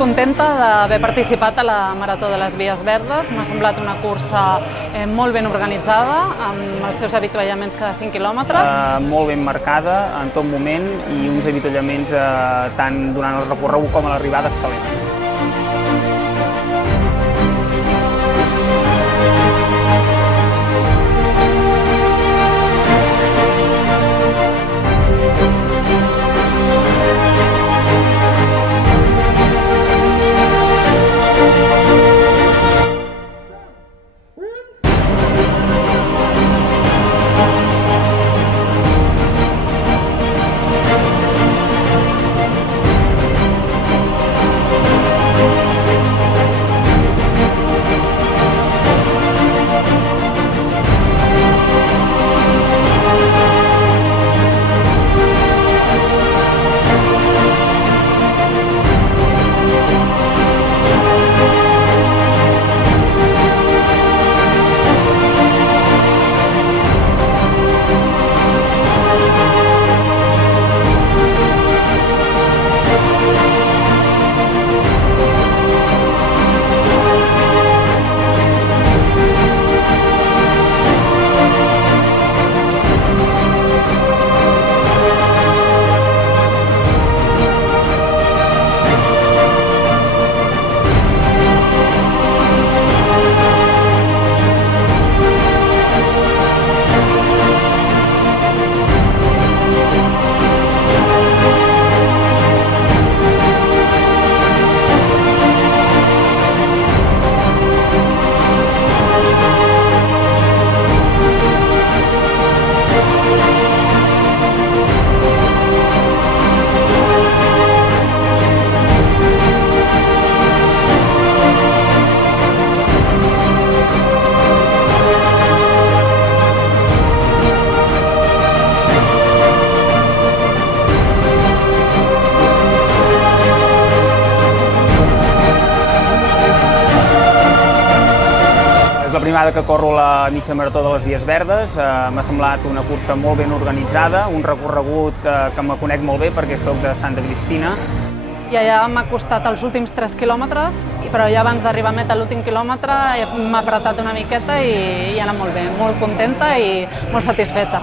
contenta d'haver participat a la Marató de les Vies Verdes. M'ha semblat una cursa molt ben organitzada, amb els seus avituallaments cada 5 quilòmetres. Molt ben marcada en tot moment i uns avituallaments tant durant el recorregut com a l'arribada excel·lents. És la primera vegada que corro la mitja marató de les Vies Verdes. M'ha semblat una cursa molt ben organitzada, un recorregut que me conec molt bé perquè soc de Santa Cristina. I allà m'ha costat els últims 3 quilòmetres, però ja abans d'arribar a meta l'últim quilòmetre m'ha apretat una miqueta i ha anat molt bé, molt contenta i molt satisfeta.